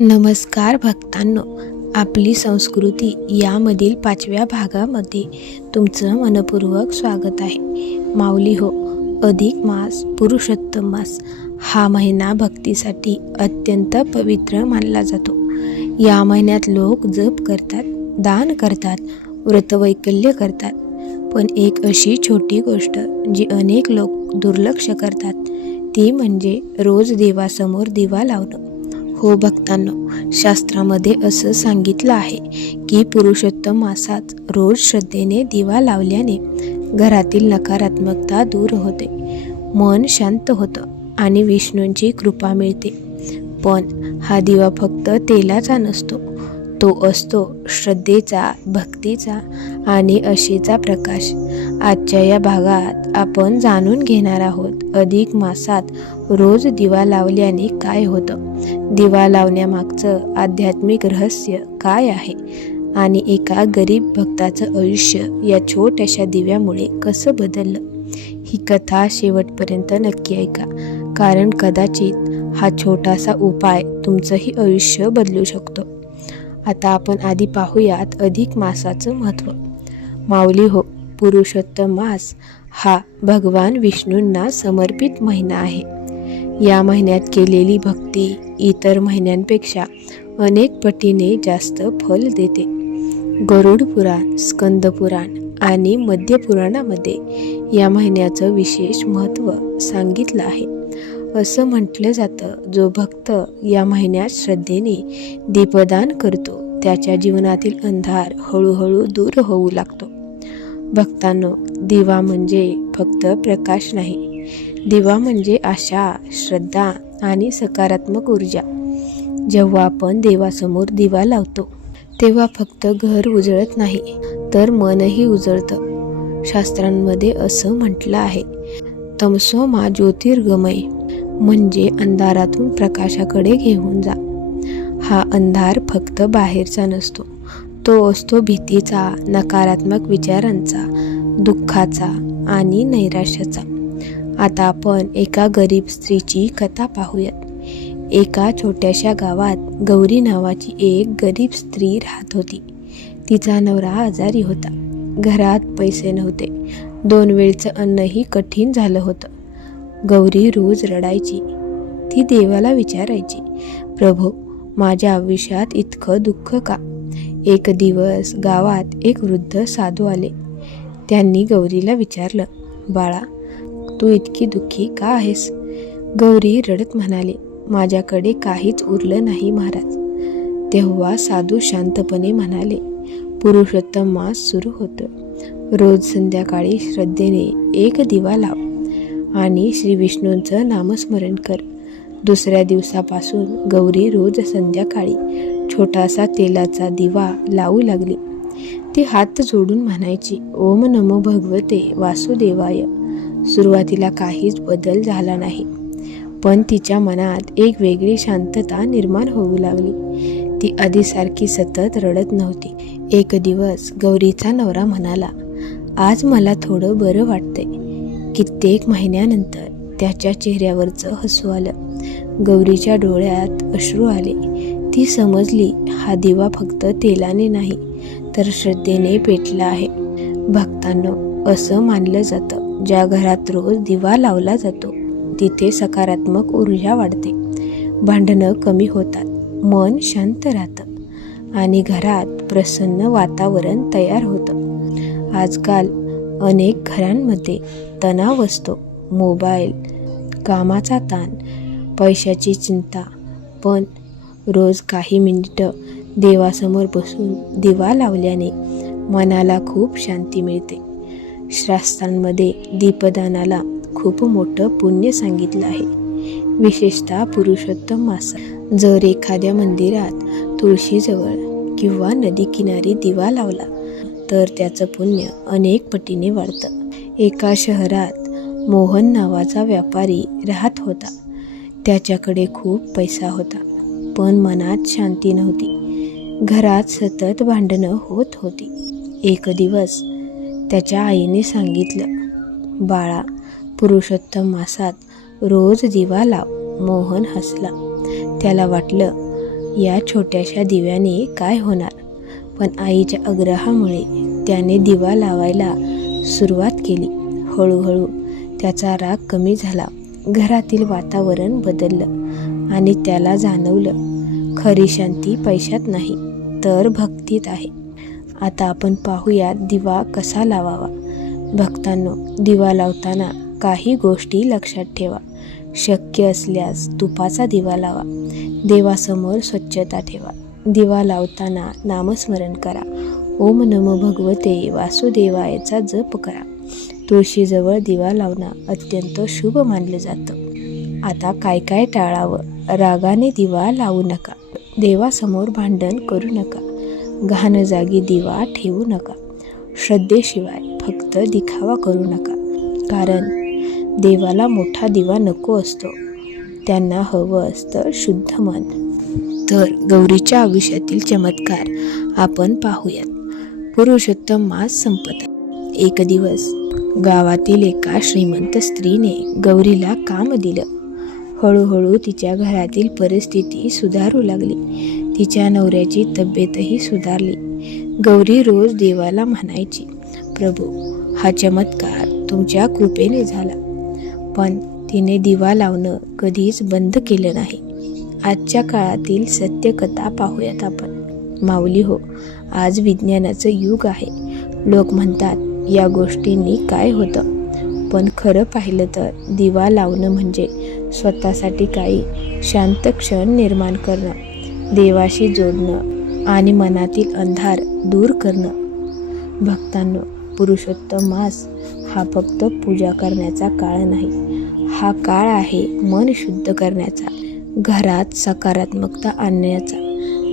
नमस्कार भक्तांनो, आपली संस्कृती यामधील 5व्या भागामध्ये तुमचं मनपूर्वक स्वागत आहे. माऊली हो, अधिक मास, पुरुषोत्तम मास हा महिना भक्तीसाठी अत्यंत पवित्र मानला जातो. या महिन्यात लोक जप करतात, दान करतात, व्रतवैकल्य करतात. पण एक अशी छोटी गोष्ट जी अनेक लोक दुर्लक्ष करतात ती म्हणजे रोज देवासमोर दिवा लावणं. हो भक्तांनो, शास्त्रामध्ये असं सांगितलं आहे की पुरुषोत्तम मासात रोज श्रद्धेने दिवा लावल्याने घरातील नकारात्मकता दूर होते, मन शांत होतं आणि विष्णूंची कृपा मिळते. पण हा दिवा फक्त तेलाचा नसतो, तो असतो श्रद्धेचा, भक्तीचा आणि आशेचा प्रकाश. आजच्या या भागात आपण जाणून घेणार आहोत अधिक मासात रोज दिवा लावल्याने काय होतं, दिवा लावण्यामागचं आध्यात्मिक रहस्य काय आहे आणि एका गरीब भक्ताचं आयुष्य या छोट्याशा दिव्यामुळे कसं बदललं. ही कथा शेवटपर्यंत नक्की ऐका, कारण कदाचित हा छोटासा उपाय तुमचंही आयुष्य बदलू शकतो. आता आपण आधी पाहूयात अधिक मासाचं महत्त्व. माऊली हो, पुरुषोत्तम मास हा भगवान विष्णूंना समर्पित महिना आहे. या महिन्यात केलेली भक्ती इतर महिन्यांपेक्षा अनेक पटीने जास्त फल देते. गरुड पुराण, स्कंद पुराण आणि मध्य पुराणामध्ये या महिन्याचं विशेष महत्त्व सांगितलं आहे. असं म्हटलं जातं, जो भक्त या महिन्यात श्रद्धेने दीपदान करतो त्याच्या जीवनातील अंधार हळूहळू दूर होऊ लागतो. भक्तांनो, दिवा म्हणजे फक्त प्रकाश नाही, दिवा म्हणजे आशा, श्रद्धा आणि सकारात्मक ऊर्जा. जेव्हा आपण देवासमोर दिवा लावतो तेव्हा फक्त घर उजळत नाही तर मनही उजळतं. शास्त्रांमध्ये असं म्हटलं आहे, तमसो मा ज्योतिर्गमय, म्हणजे अंधारातून प्रकाशाकडे घेऊन जा. हा अंधार फक्त बाहेरचा नसतो, तो असतो भीतीचा, नकारात्मक विचारांचा, दुःखाचा आणि नैराश्याचा. आता आपण एका गरीब स्त्रीची कथा पाहूयात. एका छोट्याशा गावात गौरी नावाची एक गरीब स्त्री राहत होती. तिचा नवरा आजारी होता, घरात पैसे नव्हते, 2 वेळचं अन्नही कठीण झालं होतं. गौरी रोज रडायची. ती देवाला विचारायची, प्रभो, माझ्या आयुष्यात इतकं दुःख का? एक दिवस गावात एक वृद्ध साधू आले. त्यांनी गौरीला विचारलं, बाळा, तू इतकी दुःखी का आहेस? गौरी रडत म्हणाली, माझ्याकडे काहीच उरलं नाही महाराज. तेव्हा साधू शांतपणे म्हणाले, पुरुषोत्तम मास सुरू होतं. रोज संध्याकाळी श्रद्धेने एक दिवा लाव आणि श्री विष्णूंचं नामस्मरण कर. दुसऱ्या दिवसापासून गौरी रोज संध्याकाळी छोटासा तेलाचा दिवा लावू लागली. ती हात जोडून म्हणायची, ओम नमो भगवते वासुदेवाय. सुरुवातीला काहीच बदल झाला नाही, पण तिच्या मनात एक वेगळी शांतता निर्माण होऊ लागली. ती आधीसारखी सतत रडत नव्हती. एक दिवस गौरीचा नवरा म्हणाला, आज मला थोडं बरं वाटतंय. कित्येक महिन्यानंतर त्याच्या चेहऱ्यावरचं हसू आलं. गौरीच्या डोळ्यात अश्रू आले. ती समजली, हा दिवा फक्त तेलाने नाही तर श्रद्धेने पेटला आहे. भक्तांनो, असं मानलं जातं, ज्या घरात रोज दिवा लावला जातो तिथे सकारात्मक ऊर्जा वाढते, भांडणं कमी होतात, मन शांत राहतं आणि घरात प्रसन्न वातावरण तयार होतं. आजकाल अनेक घरांमध्ये तणाव असतो, मोबाईल, कामाचा ताण, पैशाची चिंता. पण रोज काही मिनिटं देवासमोर बसून दिवा लावल्याने मनाला खूप शांती मिळते. शास्त्रांमध्ये दीपदानाला खूप मोठं पुण्य सांगितलं आहे, विशेषतः पुरुषोत्तम मासात. जर एखाद्या मंदिरात, तुळशीजवळ किंवा नदी किनारी दिवा लावला तर त्याचं पुण्य अनेक पटीने वाढतं. एका शहरात मोहन नावाचा व्यापारी राहत होता. त्याच्याकडे खूप पैसा होता, पण मनात शांती नव्हती. घरात सतत भांडणं होत होती. एक दिवस त्याच्या आईने सांगितलं, बाळा, पुरुषोत्तम मासात रोज दिवा लाव. मोहन हसला. त्याला वाटलं या छोट्याशा दिव्याने काय होणार, पण आईच्या आग्रहामुळे त्याने दिवा लावायला सुरुवात केली. हळूहळू त्याचा राग कमी झाला. घरातील वातावरण बदललं आणि त्याला जाणवलं, खरी शांती पैशात नाही तर भक्तीत आहे. आता आपण पाहूया दिवा कसा लावावा. भक्तांनो, दिवा लावताना काही गोष्टी लक्षात ठेवा. शक्य असल्यास तुपाचा दिवा लावा. देवासमोर स्वच्छता ठेवा. दिवा लावताना नामस्मरण करा. ओम नमो भगवते वासुदेवायचा जप करा. तुळशीजवळ दिवा लावणं अत्यंत शुभ मानलं जातं. आता काय काय टाळावं. रागाने दिवा लावू नका. देवासमोर भांडण करू नका. घाण जागी दिवा ठेवू नका. श्रद्धेशिवाय फक्त दिखावा करू नका, कारण देवाला मोठा दिवा नको असतो. त्यांना हवं असतं शुद्ध मन. तर गौरीच्या आयुष्यातील चमत्कार आपण पाहूयात. पुरुषोत्तम मास संपत. एक दिवस गावातील एका श्रीमंत स्त्रीने गौरीला काम दिलं. हळूहळू तिच्या घरातील परिस्थिती सुधारू लागली. तिच्या नवऱ्याची तब्येतही सुधारली. गौरी रोज देवाला म्हणायची, प्रभू, हा चमत्कार तुमच्या कृपेने झाला. पण तिने दिवा लावणं कधीच बंद केलं नाही. आजच्या काळातील सत्यकथा पाहूयात आपण. माऊली हो, आज विज्ञानाचं युग आहे. लोक म्हणतात या गोष्टींनी काय होतं, पण खरं पाहिलं तर दिवा लावणं म्हणजे स्वतःसाठी काही शांत क्षण निर्माण करणं, देवाशी जोडणं आणि मनातील अंधार दूर करणं. भक्तांनो, पुरुषोत्तम मास हा फक्त पूजा करण्याचा काळ नाही. हा काळ आहे मन शुद्ध करण्याचा, घरात सकारात्मकता आणण्याचा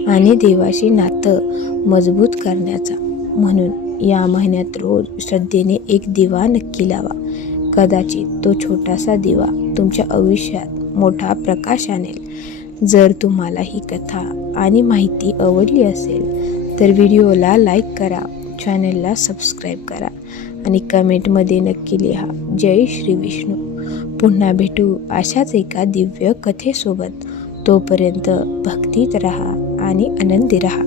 आणि देवाशी नातं मजबूत करण्याचा. म्हणून या महिन्यात रोज श्रद्धेने एक दिवा नक्की लावा. कदाचित तो छोटासा दिवा तुमच्या आयुष्यात मोठा प्रकाश आणेल. जर तुम्हाला ही कथा आणि माहिती आवडली असेल तर व्हिडिओला लाईक करा, चॅनलला सबस्क्राईब करा आणि कमेंटमध्ये नक्की लिहा जय श्री विष्णू. पुन्हा भेटू अशाच एका दिव्य कथेसोबत. तोपर्यंत भक्तीत राहा आणि आनंदी राहा.